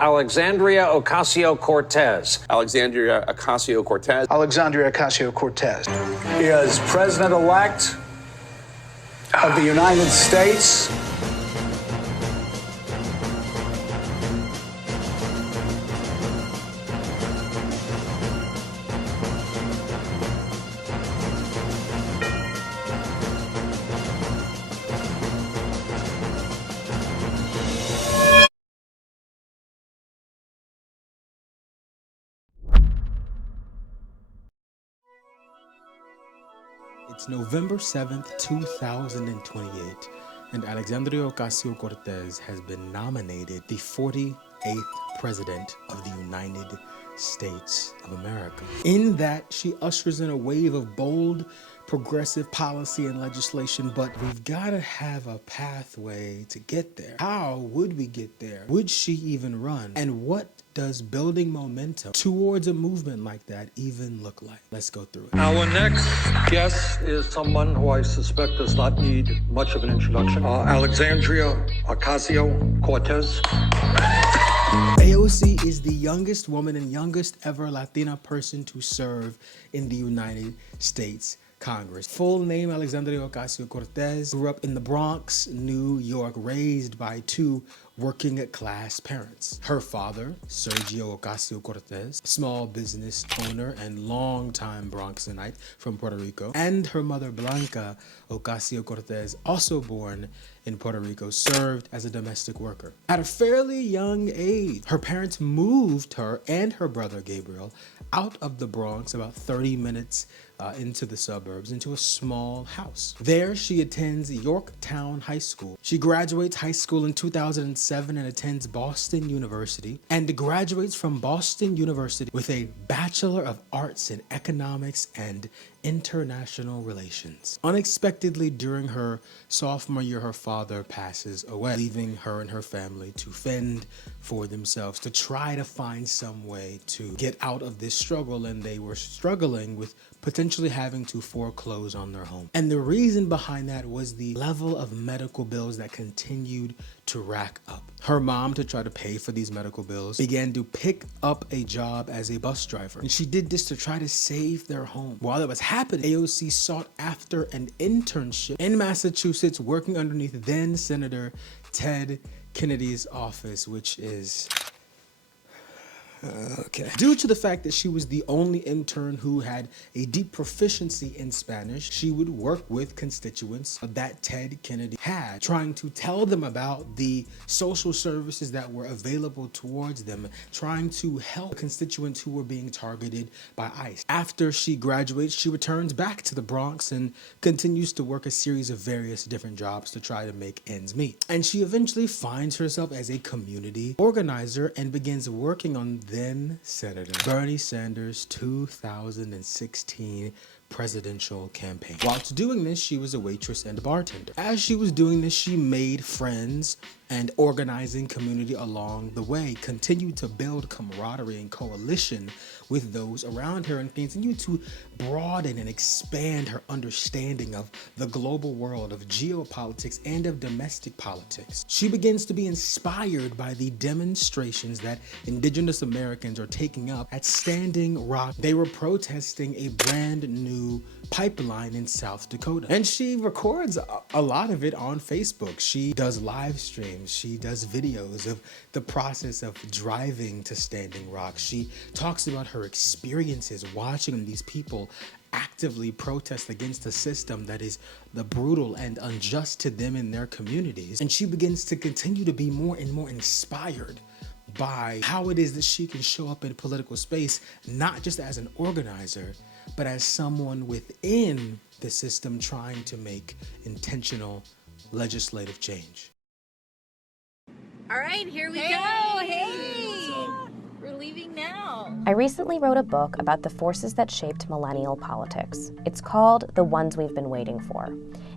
Alexandria Ocasio-Cortez. Alexandria Ocasio-Cortez. Alexandria Ocasio-Cortez is President-elect of the United States. It's November 7th, 2028, and Alexandria Ocasio-Cortez has been nominated the 48th President of the United States of America. In that, she ushers in a wave of bold, progressive policy and legislation, but we've got to have a pathway to get there. How would we get there? Would she even run? And what does building momentum towards a movement like that even look like? Let's go through it. Our next guest is someone who I suspect does not need much of an introduction. Alexandria Ocasio-Cortez. AOC is the youngest woman and youngest ever Latina person to serve in the United States Congress. Full name Alexandria Ocasio-Cortez, grew up in the Bronx, New York, raised by two working class parents. Her father, Sergio Ocasio-Cortez, small business owner and longtime Bronxite from Puerto Rico, and her mother, Blanca Ocasio-Cortez, also born in Puerto Rico, served as a domestic worker. At a fairly young age, her parents moved her and her brother, Gabriel, out of the Bronx about 30 minutes into the suburbs, into a small house. There, she attends Yorktown High School. She graduates high school in 2007 and attends Boston University, and graduates from Boston University with a Bachelor of Arts in Economics and International Relations. Unexpectedly, during her sophomore year, her father passes away, leaving her and her family to fend for themselves, to try to find some way to get out of this struggle. And they were struggling with potentially having to foreclose on their home. And the reason behind that was the level of medical bills that continued to rack up. Her mom, to try to pay for these medical bills, began to pick up a job as a bus driver. And she did this to try to save their home. While it was happening, AOC sought after an internship in Massachusetts, working underneath then Senator Ted Kennedy's office, which is okay. Due to the fact that she was the only intern who had a deep proficiency in Spanish, she would work with constituents that Ted Kennedy had, trying to tell them about the social services that were available towards them, trying to help constituents who were being targeted by ICE. After she graduates, she returns back to the Bronx and continues to work a series of various different jobs to try to make ends meet. And she eventually finds herself as a community organizer and begins working on then Senator Bernie Sanders' 2016 presidential campaign. Whilst doing this, she was a waitress and a bartender. As she was doing this, she made friends and organizing community along the way, continued to build camaraderie and coalition with those around her, and continued to broaden and expand her understanding of the global world, of geopolitics, and of domestic politics. She begins to be inspired by the demonstrations that Indigenous Americans are taking up at Standing Rock. They were protesting a brand new pipeline in South Dakota, and she records a lot of it on Facebook. She does live streams, she does videos of the process of driving to Standing Rock. She talks about her experiences watching these people actively protest against a system that is brutal and unjust to them and their communities. And she begins to continue to be more and more inspired by how it is that she can show up in political space, not just as an organizer, but as someone within the system trying to make intentional legislative change. All right, here we go. Hey, we're leaving now. I recently wrote a book about the forces that shaped millennial politics. It's called The Ones We've Been Waiting For.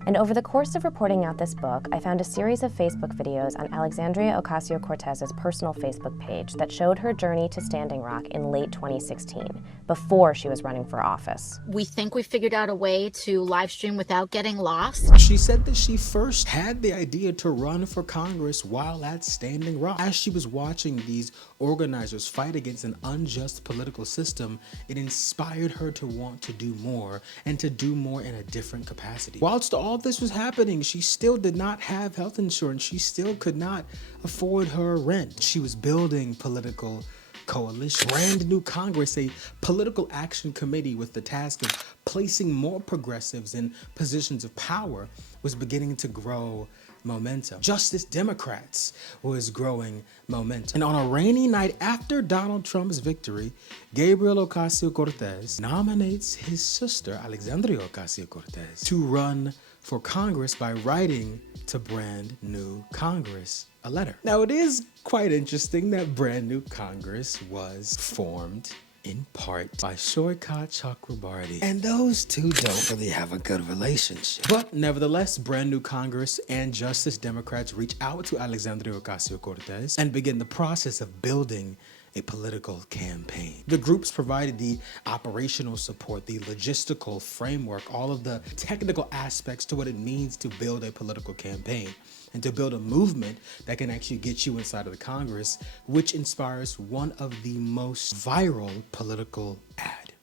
And over the course of reporting out this book, I found a series of Facebook videos on Alexandria Ocasio-Cortez's personal Facebook page that showed her journey to Standing Rock in late 2016, before she was running for office. We think we figured out a way to live stream without getting lost. She said that she first had the idea to run for Congress while at Standing Rock. As she was watching these organizers fight against an unjust political system, it inspired her to want to do more, and to do more in a different capacity. Whilst all this was happening, she still did not have health insurance. She still could not afford her rent. She was building political coalition. Brand new Congress, a political action committee with the task of placing more progressives in positions of power, was beginning to grow momentum. Justice Democrats was growing momentum. And on a rainy night after Donald Trump's victory, Gabriel Ocasio-Cortez nominates his sister, Alexandria Ocasio-Cortez, to run for Congress by writing to Brand New Congress a letter. Now, it is quite interesting that Brand New Congress was formed in part by Shoika Chakrabarti, and those two don't really have a good relationship. But nevertheless, Brand New Congress and Justice Democrats reach out to Alexandria Ocasio-Cortez and begin the process of building a political campaign. The groups provided the operational support, the logistical framework, all of the technical aspects to what it means to build a political campaign and to build a movement that can actually get you inside of the Congress, which inspires one of the most viral political ad.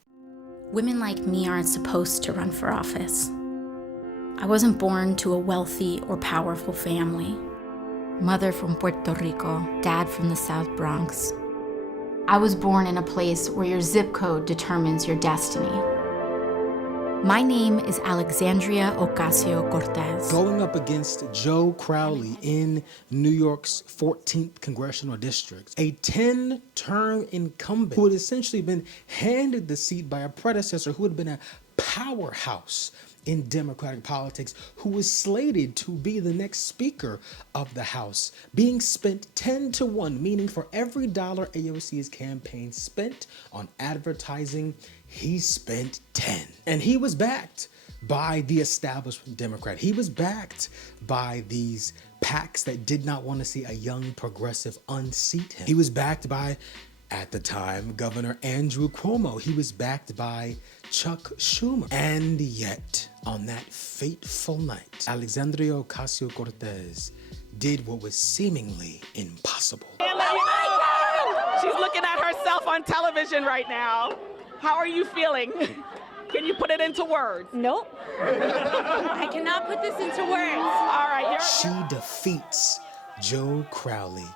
Women like me aren't supposed to run for office. I wasn't born to a wealthy or powerful family. Mother from Puerto Rico, dad from the South Bronx. I was born in a place where your zip code determines your destiny. My name is Alexandria Ocasio-Cortez. Going up against Joe Crowley in New York's 14th Congressional District, a 10-term incumbent who had essentially been handed the seat by a predecessor who had been a powerhouse in Democratic politics, who was slated to be the next Speaker of the House, being spent 10-to-1, meaning for every dollar AOC's campaign spent on advertising, he spent 10. And he was backed by the establishment Democrat. He was backed by these PACs that did not want to see a young progressive unseat him. He was backed by, at the time, Governor Andrew Cuomo. He was backed by Chuck Schumer. And yet, on that fateful night, Alexandria Ocasio-Cortez did what was seemingly impossible. She's looking at herself on television right now. How are you feeling? Can you put it into words? Nope. I cannot put this into words. All right. She defeats Joe Crowley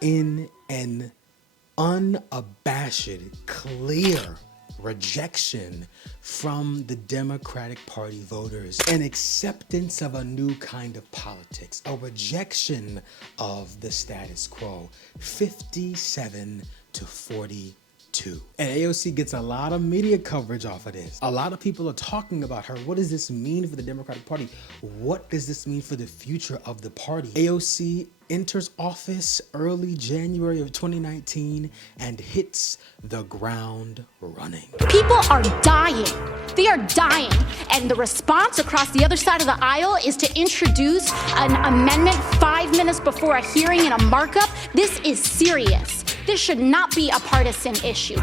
in an unabashed, clear rejection from the Democratic Party voters, an acceptance of a new kind of politics, a rejection of the status quo, 57-42. And AOC gets a lot of media coverage off of this. A lot of people are talking about her. What does this mean for the Democratic Party? What does this mean for the future of the party? AOC enters office early January of 2019 and hits the ground running. People are dying. They are dying. And the response across the other side of the aisle is to introduce an amendment 5 minutes before a hearing and a markup. This is serious. This should not be a partisan issue.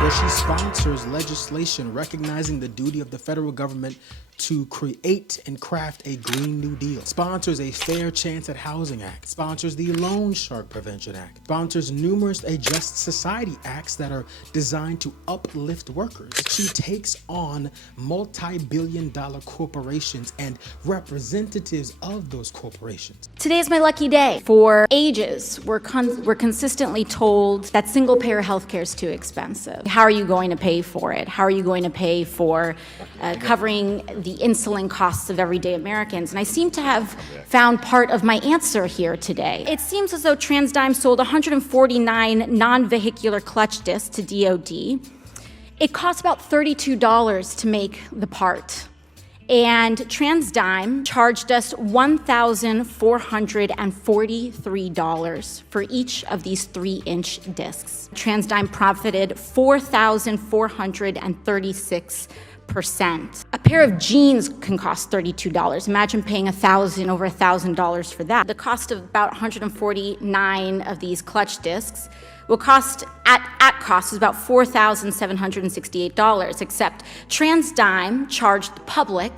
Where she sponsors legislation recognizing the duty of the federal government to create and craft a Green New Deal, sponsors a Fair Chance at Housing Act, sponsors the Loan Shark Prevention Act, sponsors numerous A Just Society acts that are designed to uplift workers. She takes on multi-billion-dollar corporations and representatives of those corporations. Today is my lucky day. For ages, we're consistently told that single-payer healthcare is too expensive. How are you going to pay for it? How are you going to pay for covering the insulin costs of everyday Americans? And I seem to have found part of my answer here today. It seems as though TransDigm sold 149 non-vehicular clutch discs to DoD. It costs about $32 to make the part. And TransDime charged us $1,443 for each of these 3-inch discs. TransDime profited $4,436%. A pair of jeans can cost $32. Imagine paying over $1,000 for that. The cost of about 149 of these clutch discs will cost, at cost, is about $4,768, except TransDime charged the public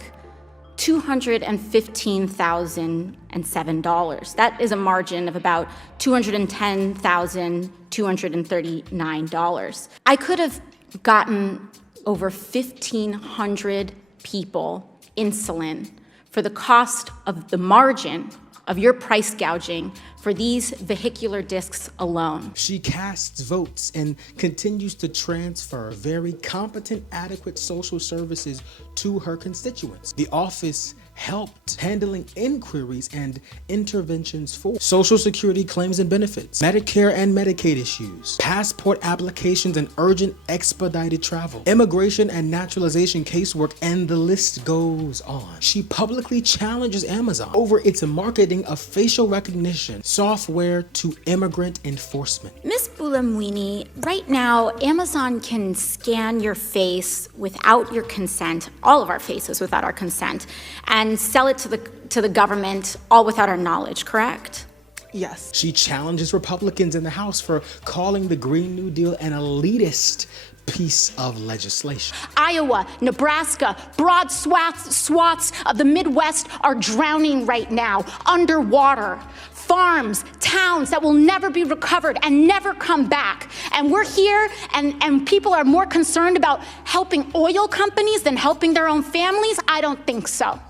$215,007. That is a margin of about $210,239. I could have gotten over 1,500 people insulin for the cost of the margin of your price gouging for these vehicular discs alone. She casts votes and continues to transfer very competent, adequate social services to her constituents. The office helped handling inquiries and interventions for Social Security claims and benefits, Medicare and Medicaid issues, passport applications and urgent expedited travel, immigration and naturalization casework, and the list goes on. She publicly challenges Amazon over its marketing of facial recognition software to immigrant enforcement. Ms. Bulamwini, right now, Amazon can scan your face without your consent, all of our faces without our consent, and sell it to the government, all without our knowledge, correct? Yes. She challenges Republicans in the House for calling the Green New Deal an elitist piece of legislation. Iowa, Nebraska, broad swaths of the Midwest are drowning right now, underwater. Farms, towns that will never be recovered and never come back. And we're here and people are more concerned about helping oil companies than helping their own families? I don't think so.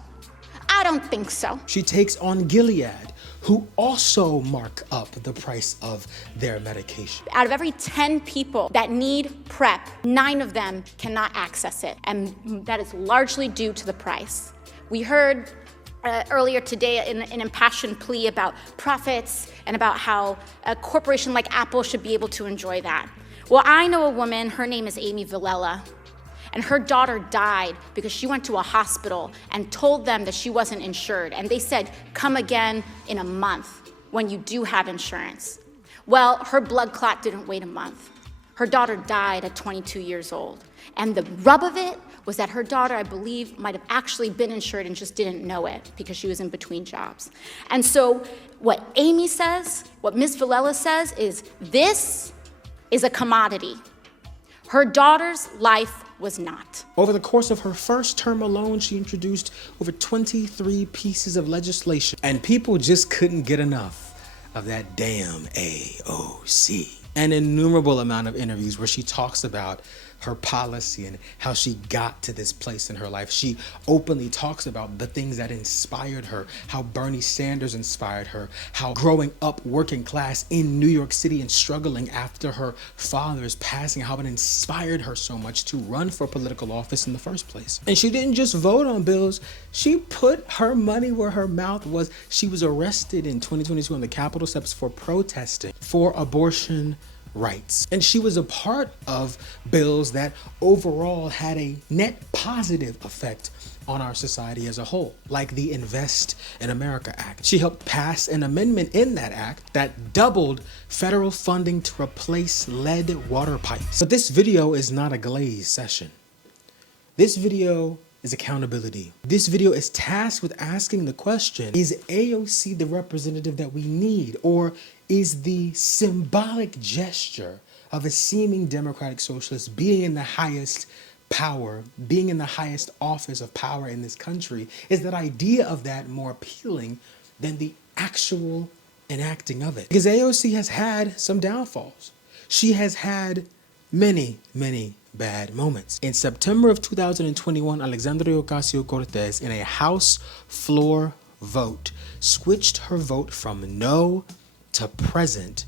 I don't think so. She takes on Gilead, who also mark up the price of their medication. Out of every 10 people that need PrEP, 9 of them cannot access it. And that is largely due to the price. We heard earlier today an impassioned plea about profits and about how a corporation like Apple should be able to enjoy that. Well, I know a woman, her name is Amy Villela, and her daughter died because she went to a hospital and told them that she wasn't insured. And they said, come again in a month when you do have insurance. Well, her blood clot didn't wait a month. Her daughter died at 22 years old. And the rub of it was that her daughter, I believe, might have actually been insured and just didn't know it because she was in between jobs. And so what Amy says, what Ms. Villela says is, this is a commodity. Her daughter's life was not. Over the course of her first term alone, she introduced over 23 pieces of legislation, and people just couldn't get enough of that damn AOC. An innumerable amount of interviews where she talks about her policy and how she got to this place in her life. She openly talks about the things that inspired her, how Bernie Sanders inspired her, how growing up working class in New York City and struggling after her father's passing, how it inspired her so much to run for political office in the first place. And she didn't just vote on bills, she put her money where her mouth was. She was arrested in 2022 on the Capitol steps for protesting for abortion rights. And she was a part of bills that overall had a net positive effect on our society as a whole, like the Invest in America Act. She helped pass an amendment in that act that doubled federal funding to replace lead water pipes. But this video is not a glaze session. This video is accountability. This video is tasked with asking the question, is AOC the representative that we need, or is the symbolic gesture of a seeming democratic socialist being in the highest power, being in the highest office of power in this country, is that idea of that more appealing than the actual enacting of it? Because AOC has had some downfalls. She has had many, many bad moments. In September of 2021, Alexandria Ocasio-Cortez, in a House floor vote, switched her vote from no to present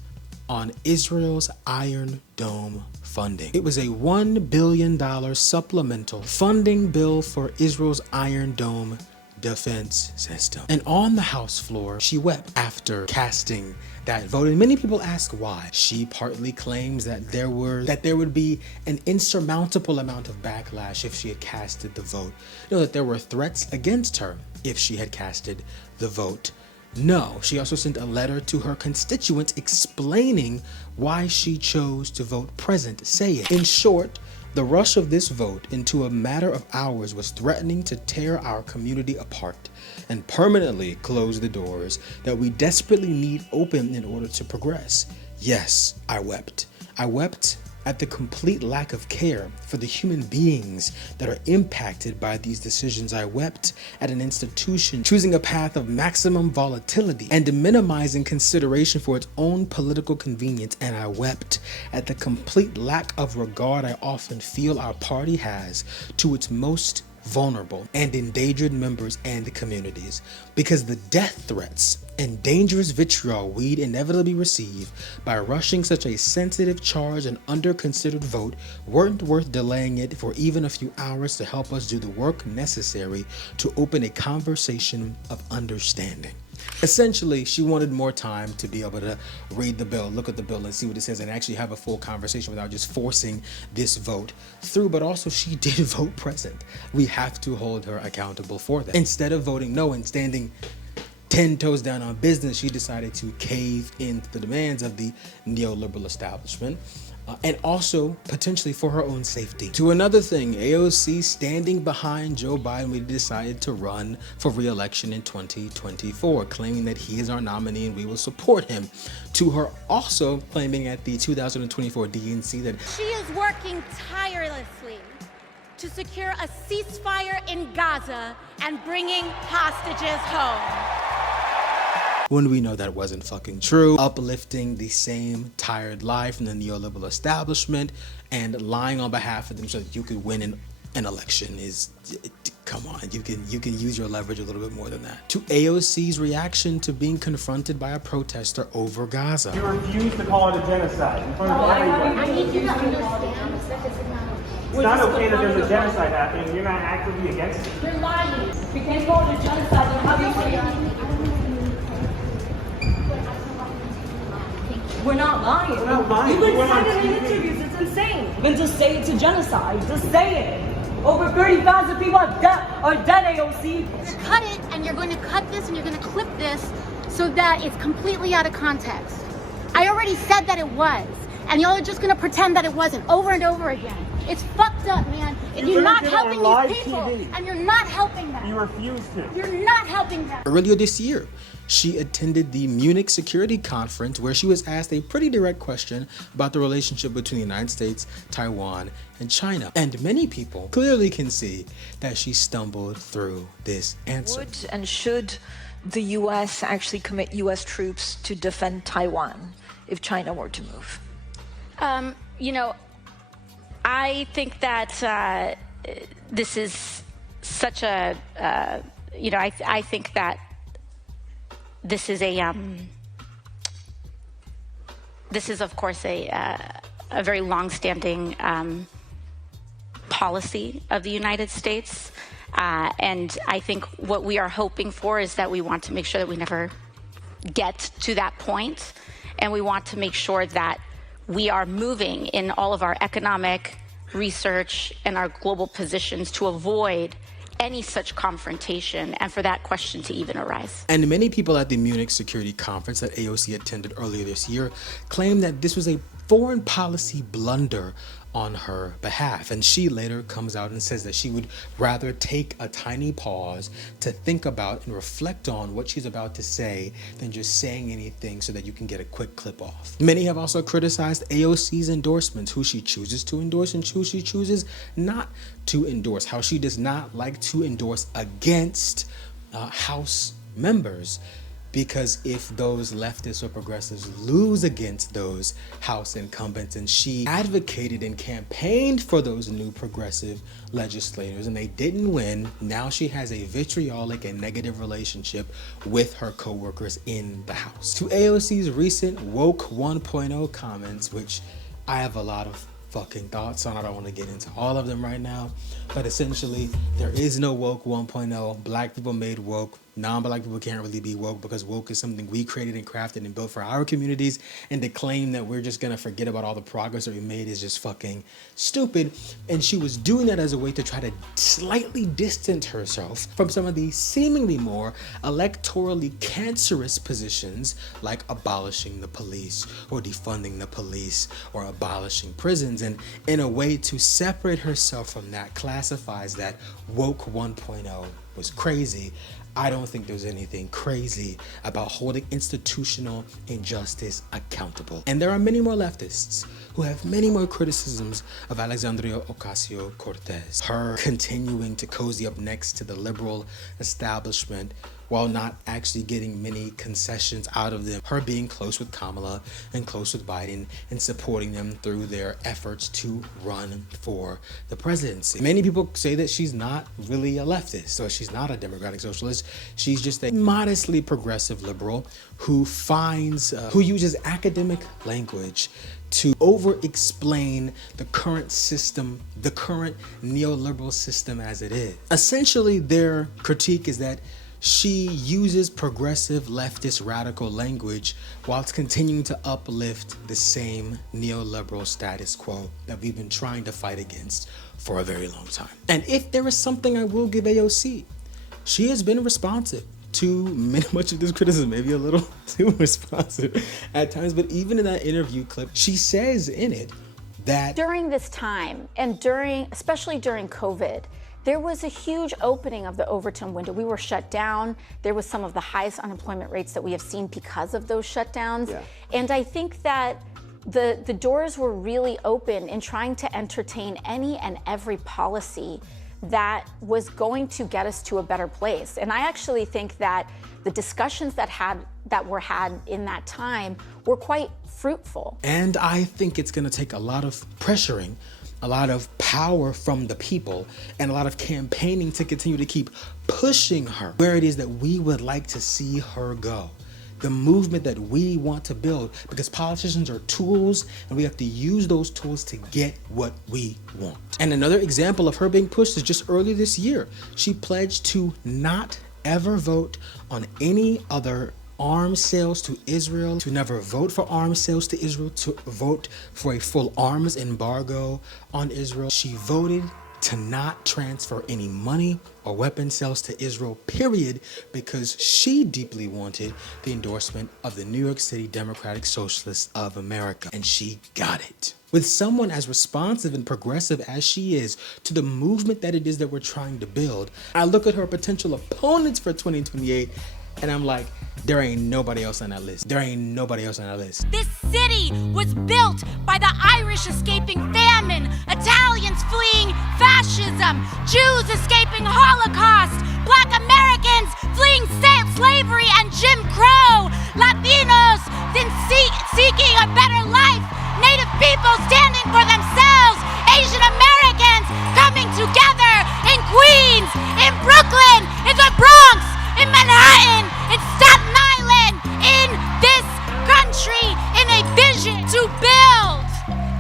on Israel's Iron Dome funding. It was a $1 billion supplemental funding bill for Israel's Iron Dome defense system. And on the House floor, she wept after casting that vote. And many people ask why. She partly claims that there would be an insurmountable amount of backlash if she had casted the vote. You know, that there were threats against her if she had casted the vote. No, she also sent a letter to her constituents explaining why she chose to vote present, saying, in short, the rush of this vote into a matter of hours was threatening to tear our community apart and permanently close the doors that we desperately need open in order to progress. Yes, I wept. I wept at the complete lack of care for the human beings that are impacted by these decisions. I wept at an institution choosing a path of maximum volatility and minimizing consideration for its own political convenience. And I wept at the complete lack of regard I often feel our party has to its most vulnerable and endangered members and communities, because the death threats and dangerous vitriol we'd inevitably receive by rushing such a sensitive, charged, and under-considered vote weren't worth delaying it for even a few hours to help us do the work necessary to open a conversation of understanding. Essentially, she wanted more time to be able to read the bill, look at the bill and see what it says and actually have a full conversation without just forcing this vote through. But also, she did vote present. We have to hold her accountable for that. Instead of voting no and standing 10 toes down on business, she decided to cave into the demands of the neoliberal establishment. And also potentially for her own safety. To another thing, AOC standing behind Joe Biden, we decided to run for re-election in 2024, claiming that he is our nominee and we will support him. To her also claiming at the 2024 DNC that she is working tirelessly to secure a ceasefire in Gaza and bringing hostages home. When we know that wasn't fucking true, uplifting the same tired life from the neoliberal establishment and lying on behalf of them so that you could win an election is, come on, you can use your leverage a little bit more than that. To AOC's reaction to being confronted by a protester over Gaza. You refuse to call it a genocide in front of everybody. I need you to understand that this is not okay. It's not okay that there's a genocide happening and you're not actively against it. You're lying. If you can't call it a genocide, then how do you say we're not lying. We're not lying. You've been saying it in interviews. It's insane. Then just say it's a genocide. Just say it. Over 30,000 people are dead, AOC. Cut it, and you're going to cut this, and you're going to clip this so that it's completely out of context. I already said that it was, and y'all are just going to pretend that it wasn't over and over again. It's fucked up, man. And you're not helping these people, and you're not helping them. You refuse to. You're not helping them. Earlier this year, she attended the Munich Security Conference where she was asked a pretty direct question about the relationship between the United States, Taiwan, and China. And many people clearly can see that she stumbled through this answer. Would and should the U.S. actually commit U.S. troops to defend Taiwan if China were to move? You know, I think that this is such a, you know, I think that this is of course a very long-standing policy of the United States, and I think what we are hoping for is that we want to make sure that we never get to that point, and we want to make sure that we are moving in all of our economic research and our global positions to avoid any such confrontation and for that question to even arise. And many people at the Munich Security Conference that AOC attended earlier this year claimed that this was a foreign policy blunder on her behalf. And she later comes out and says that she would rather take a tiny pause to think about and reflect on what she's about to say than just saying anything so that you can get a quick clip off. Many have also criticized AOC's endorsements, who she chooses to endorse and who she chooses not to endorse, how she does not like to endorse against House members. Because if those leftists or progressives lose against those House incumbents, and she advocated and campaigned for those new progressive legislators and they didn't win, now she has a vitriolic and negative relationship with her co-workers in the House. To AOC's recent woke 1.0 comments, which I have a lot of fucking thoughts on. I don't want to get into all of them right now, but essentially there is no woke 1.0. Black people made woke. Non-black people can't really be woke because woke is something we created and crafted and built for our communities, and to claim that we're just gonna forget about all the progress that we made is just fucking stupid. And she was doing that as a way to try to slightly distance herself from some of the seemingly more electorally cancerous positions like abolishing the police or defunding the police or abolishing prisons, and in a way to separate herself from that classifies that woke 1.0 was crazy. I don't think there's anything crazy about holding institutional injustice accountable. And there are many more leftists who have many more criticisms of Alexandria Ocasio-Cortez. Her continuing to cozy up next to the liberal establishment while not actually getting many concessions out of them. Her being close with Kamala and close with Biden and supporting them through their efforts to run for the presidency. Many people say that she's not really a leftist, so she's not a Democratic-Socialist. She's just a modestly progressive liberal who uses academic language to over-explain the current system, the current neoliberal system as it is. Essentially, their critique is that she uses progressive leftist radical language whilst continuing to uplift the same neoliberal status quo that we've been trying to fight against for a very long time. And if there is something I will give AOC, she has been responsive to much of this criticism, maybe a little too responsive at times, but even in that interview clip, she says in it that during this time and especially during COVID, there was a huge opening of the Overton window. We were shut down. There was some of the highest unemployment rates that we have seen because of those shutdowns. Yeah. And I think that the doors were really open in trying to entertain any and every policy that was going to get us to a better place. And I actually think that the discussions that were had in that time were quite fruitful. And I think it's gonna take a lot of pressuring, a lot of power from the people, and a lot of campaigning to continue to keep pushing her where it is that we would like to see her go. The movement that we want to build, because politicians are tools and we have to use those tools to get what we want. And another example of her being pushed is just earlier this year. She pledged to not ever vote on any other arms sales to Israel, to never vote for arms sales to Israel, to vote for a full arms embargo on Israel. She voted to not transfer any money or weapon sales to Israel, period, because she deeply wanted the endorsement of the New York City Democratic-Socialists of America, and she got it. With someone as responsive and progressive as she is to the movement that it is that we're trying to build, I look at her potential opponents for 2028 and I'm like, there ain't nobody else on that list. There ain't nobody else on that list. This city was built by the Irish escaping famine, Italians fleeing fascism, Jews escaping Holocaust, Black Americans fleeing slavery and Jim Crow, Latinos seeking a better life, Native people standing for themselves, Asian Americans coming together in Queens, in Brooklyn, in the Bronx, in Manhattan, in Staten Island, in this country, in a vision to build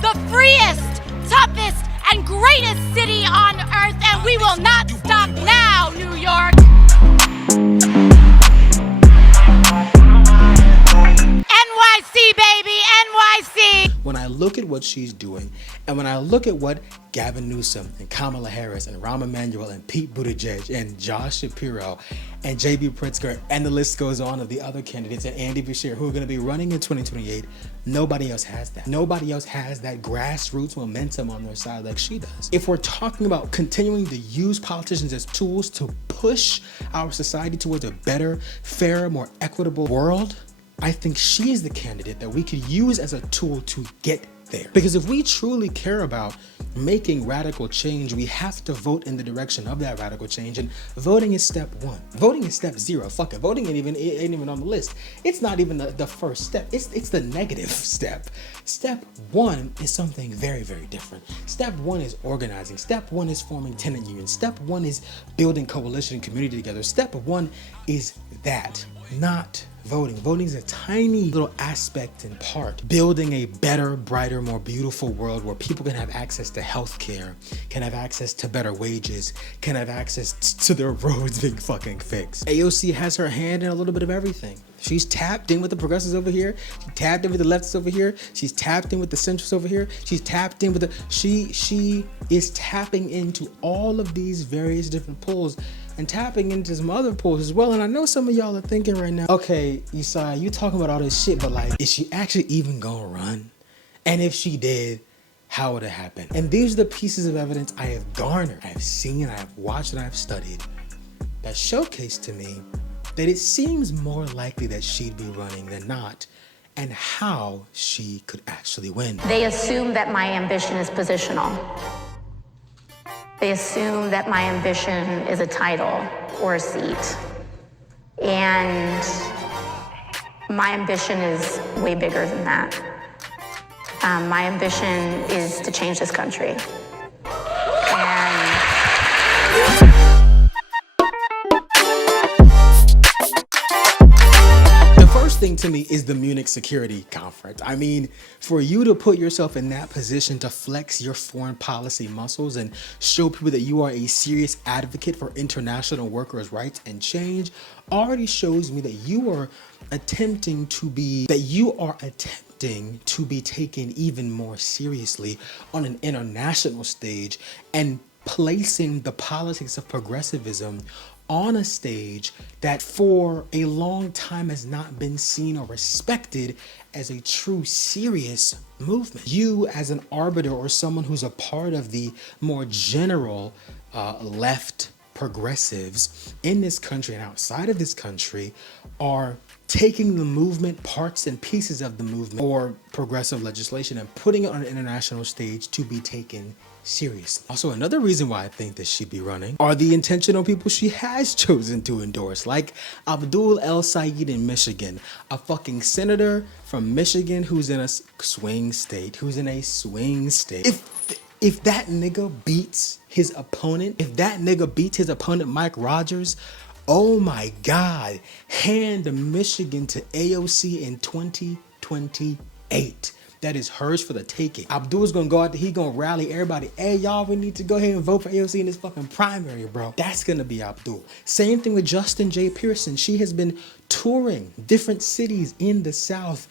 the freest, toughest, and greatest city on earth, and we will not stop now, New York. NYC, baby, NYC. When I look at what she's doing, and when I look at what Gavin Newsom and Kamala Harris and Rahm Emanuel and Pete Buttigieg and Josh Shapiro and J.B. Pritzker, and the list goes on of the other candidates, and Andy Beshear, who are going to be running in 2028, nobody else has that. Nobody else has that grassroots momentum on their side like she does. If we're talking about continuing to use politicians as tools to push our society towards a better, fairer, more equitable world, I think she's the candidate that we could use as a tool to get there. Because if we truly care about making radical change, we have to vote in the direction of that radical change, and voting is step one. Voting is step zero. Fuck it. Voting ain't even on the list. It's not even the first step. It's the negative step. Step one is something very, very different. Step one is organizing. Step one is forming tenant unions. Step one is building coalition and community together. Step one is that, not voting. Voting is a tiny little aspect and part. Building a better, brighter, more beautiful world where people can have access to healthcare, can have access to better wages, can have access to their roads being fucking fixed. AOC has her hand in a little bit of everything. She's tapped in with the progressives over here. She tapped in with the leftists over here. She's tapped in with the centrists over here. She's tapped in with the, she is tapping into all of these various different pulls and tapping into some other pulls as well. And I know some of y'all are thinking right now, okay, ISAIAH, you talking about all this shit, but like, is she actually even gonna run? And if she did, how would it happen? And these are the pieces of evidence I have garnered, I have seen, I have watched, and I have studied that showcase to me that it seems more likely that she'd be running than not, and how she could actually win. They assume that my ambition is positional. They assume that my ambition is a title or a seat. And my ambition is way bigger than that. My ambition is to change this country. Thing to me is the Munich Security Conference. I mean, for you to put yourself in that position to flex your foreign policy muscles and show people that you are a serious advocate for international workers' rights and change already shows me that you are attempting to be taken even more seriously on an international stage and placing the politics of progressivism on a stage that for a long time has not been seen or respected as a true serious movement. You as an arbiter or someone who's a part of the more general left progressives in this country and outside of this country are taking the movement, parts and pieces of the movement or progressive legislation and putting it on an international stage to be taken seriously. Also, another reason why I think that she'd be running are the intentional people she has chosen to endorse, like Abdul El Sayed in Michigan, a fucking senator from Michigan who's in a swing state, If that nigga beats his opponent, Mike Rogers, oh my God, hand Michigan to AOC in 2028. That is hers for the taking. Abdul's gonna go out there, he gonna rally everybody. Hey, y'all, we need to go ahead and vote for AOC in this fucking primary, bro. That's gonna be Abdul. Same thing with Justin J. Pearson. She has been touring different cities in the South,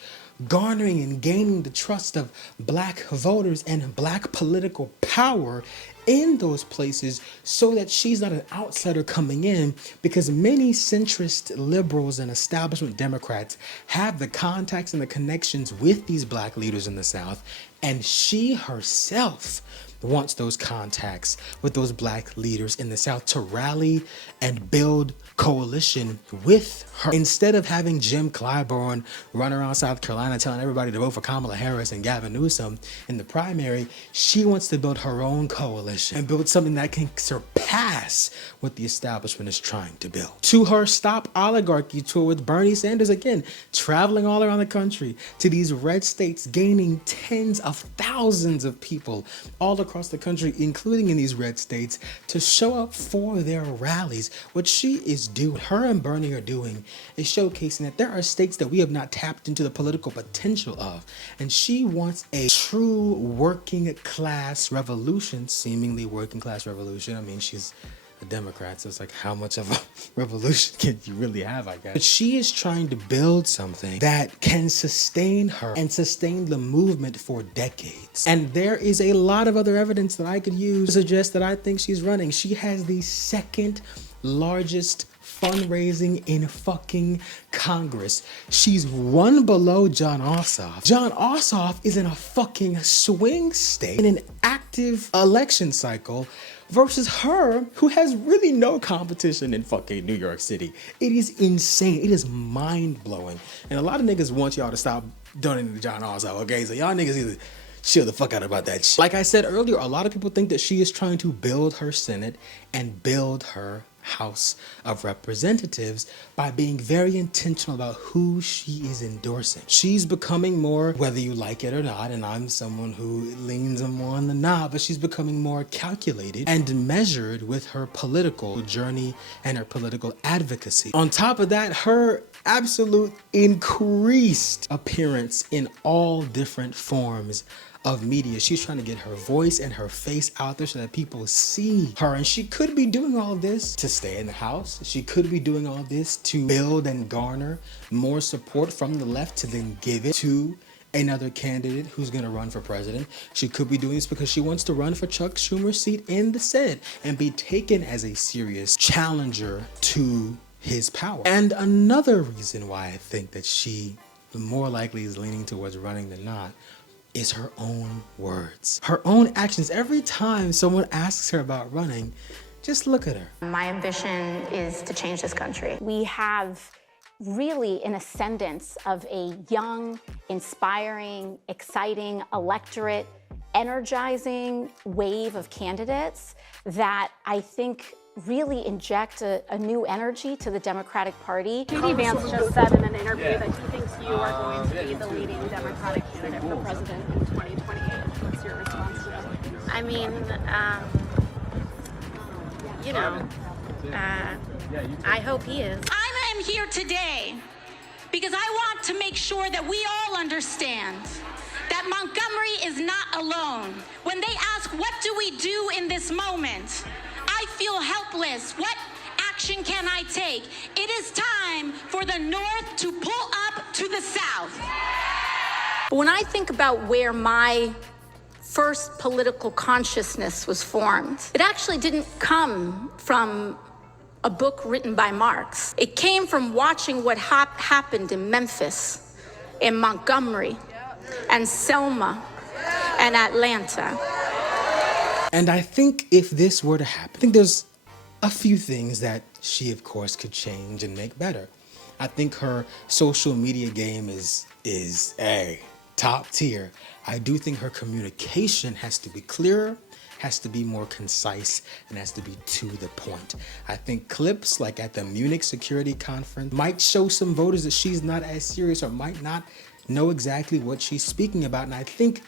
garnering and gaining the trust of black voters and black political power in those places so that she's not an outsider coming in, because many centrist liberals and establishment Democrats have the contacts and the connections with these black leaders in the South, and she herself wants those contacts with those black leaders in the South to rally and build coalition with her. Instead of having Jim Clyburn run around South Carolina telling everybody to vote for Kamala Harris and Gavin Newsom in the primary, she wants to build her own coalition and build something that can surpass what the establishment is trying to build. To her Stop Oligarchy tour with Bernie Sanders, again, traveling all around the country to these red states, gaining tens of thousands of people all across the country, including in these red states, to show up for their rallies. What she is doing, her and Bernie are doing, is showcasing that there are states that we have not tapped into the political potential of. And she wants a true working class revolution, seemingly working class revolution. I mean, she's a Democrat, so it's like, how much of a revolution can you really have, I guess? But she is trying to build something that can sustain her and sustain the movement for decades. And there is a lot of other evidence that I could use to suggest that I think she's running. She has the second largest fundraising in fucking Congress. She's one below Jon Ossoff. Jon Ossoff is in a fucking swing state in an active election cycle versus her, who has really no competition in fucking New York City. It is insane. It is mind-blowing. And a lot of niggas want y'all to stop donating to Jon Ossoff, okay? So y'all niggas either chill the fuck out about that shit. Like I said earlier, a lot of people think that she is trying to build her Senate and build her House of Representatives by being very intentional about who she is endorsing. She's becoming more, whether you like it or not, and I'm someone who leans more on the not, but she's becoming more calculated and measured with her political journey and her political advocacy. On top of that, her absolute increased appearance in all different forms of media. She's trying to get her voice and her face out there so that people see her. And she could be doing all this to stay in the House. She could be doing all this to build and garner more support from the left to then give it to another candidate who's going to run for president. She could be doing this because she wants to run for Chuck Schumer's seat in the Senate and be taken as a serious challenger to his power. And another reason why I think that she more likely is leaning towards running than not is her own words, her own actions. Every time someone asks her about running, just look at her. My ambition is to change this country. We have really an ascendance of a young, inspiring, exciting electorate, energizing wave of candidates that I think really inject a new energy to the Democratic Party. J.D. Vance just said in an interview that he thinks you are going to be the leading Democratic candidate for president in 2028. What's your response to that? I mean, I hope he is. I am here today because I want to make sure that we all understand that Montgomery is not alone. When they ask, what do we do in this moment? I feel helpless. What action can I take? It is time for the North to pull up to the South. When I think about where my first political consciousness was formed, it actually didn't come from a book written by Marx. It came from watching what happened in Memphis, in Montgomery, and Selma, and Atlanta. And I think if this were to happen, I think there's a few things that she, of course, could change and make better. I think her social media game is top tier. I do think her communication has to be clearer, has to be more concise, and has to be to the point. I think clips like at the Munich Security Conference might show some voters that she's not as serious or might not know exactly what she's speaking about. And I think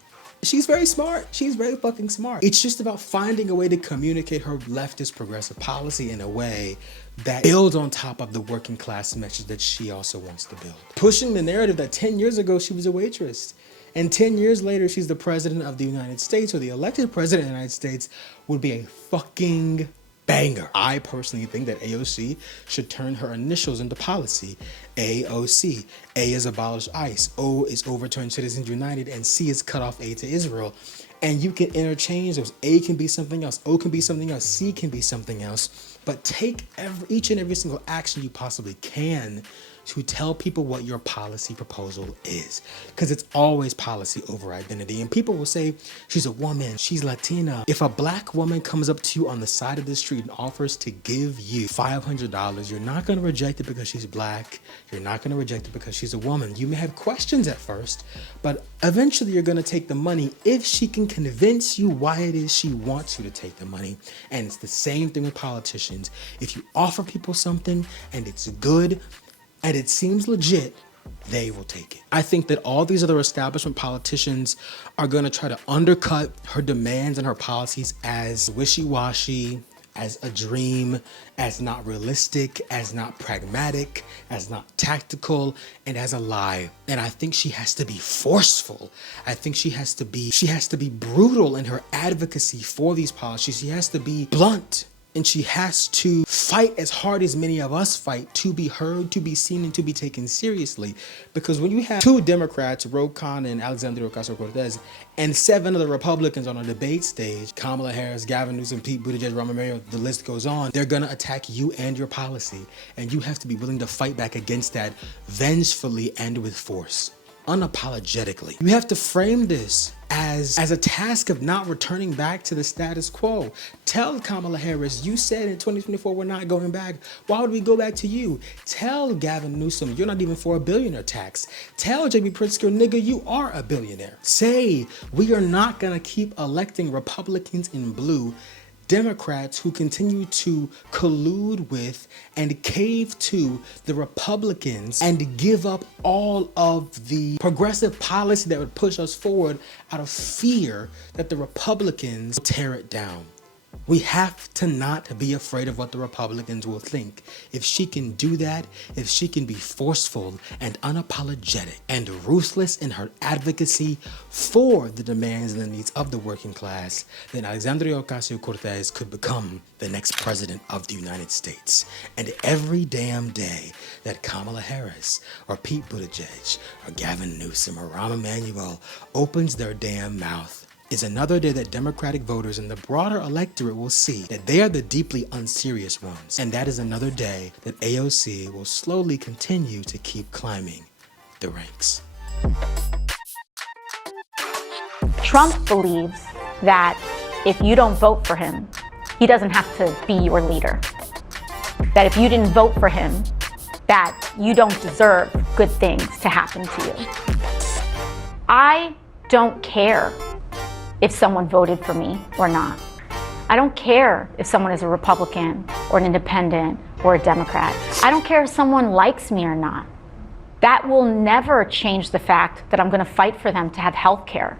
she's very smart. She's very fucking smart. It's just about finding a way to communicate her leftist progressive policy in a way that builds on top of the working class message that she also wants to build. Pushing the narrative that 10 years ago she was a waitress, and 10 years later she's the president of the United States, or the elected president of the United States, would be a fucking banger. I personally think that AOC should turn her initials into policy. AOC. A is abolish ICE. O is overturn Citizens United. And C is cut off aid to Israel. And you can interchange those. A can be something else. O can be something else. C can be something else. But take each and every single action you possibly can to tell people what your policy proposal is. Because it's always policy over identity. And people will say, she's a woman, she's Latina. If a black woman comes up to you on the side of the street and offers to give you $500, you're not gonna reject it because she's black. You're not gonna reject it because she's a woman. You may have questions at first, but eventually you're gonna take the money if she can convince you why it is she wants you to take the money. And it's the same thing with politicians. If you offer people something and it's good, and it seems legit, they will take it. I think that all these other establishment politicians are gonna try to undercut her demands and her policies as wishy-washy, as a dream, as not realistic, as not pragmatic, as not tactical, and as a lie. And I think she has to be forceful. I think she has to be brutal in her advocacy for these policies. She has to be blunt. And she has to fight as hard as many of us fight to be heard, to be seen, and to be taken seriously. Because when you have two Democrats, Ro Khanna and Alexandria Ocasio-Cortez, and 7 other Republicans on a debate stage, Kamala Harris, Gavin Newsom, Pete Buttigieg, Rahm Emanuel, the list goes on, they're gonna attack you and your policy. And you have to be willing to fight back against that vengefully and with force. Unapologetically. You have to frame this as a task of not returning back to the status quo. Tell Kamala Harris, you said in 2024 we're not going back. Why would we go back to you? Tell Gavin Newsom, you're not even for a billionaire tax. Tell J.B. Pritzker, nigga, you are a billionaire. Say, we are not gonna keep electing Republicans in blue Democrats who continue to collude with and cave to the Republicans and give up all of the progressive policy that would push us forward out of fear that the Republicans will tear it down. We have to not be afraid of what the Republicans will think. If she can do that, if she can be forceful and unapologetic and ruthless in her advocacy for the demands and the needs of the working class, then Alexandria Ocasio-Cortez could become the next president of the United States. And every damn day that Kamala Harris or Pete Buttigieg or Gavin Newsom or Rahm Emanuel opens their damn mouth is another day that Democratic voters and the broader electorate will see that they are the deeply unserious ones. And that is another day that AOC will slowly continue to keep climbing the ranks. Trump believes that if you don't vote for him, he doesn't have to be your leader. That if you didn't vote for him, that you don't deserve good things to happen to you. I don't care if someone voted for me or not. I don't care if someone is a Republican or an independent or a Democrat. I don't care if someone likes me or not. That will never change the fact that I'm going to fight for them to have health care.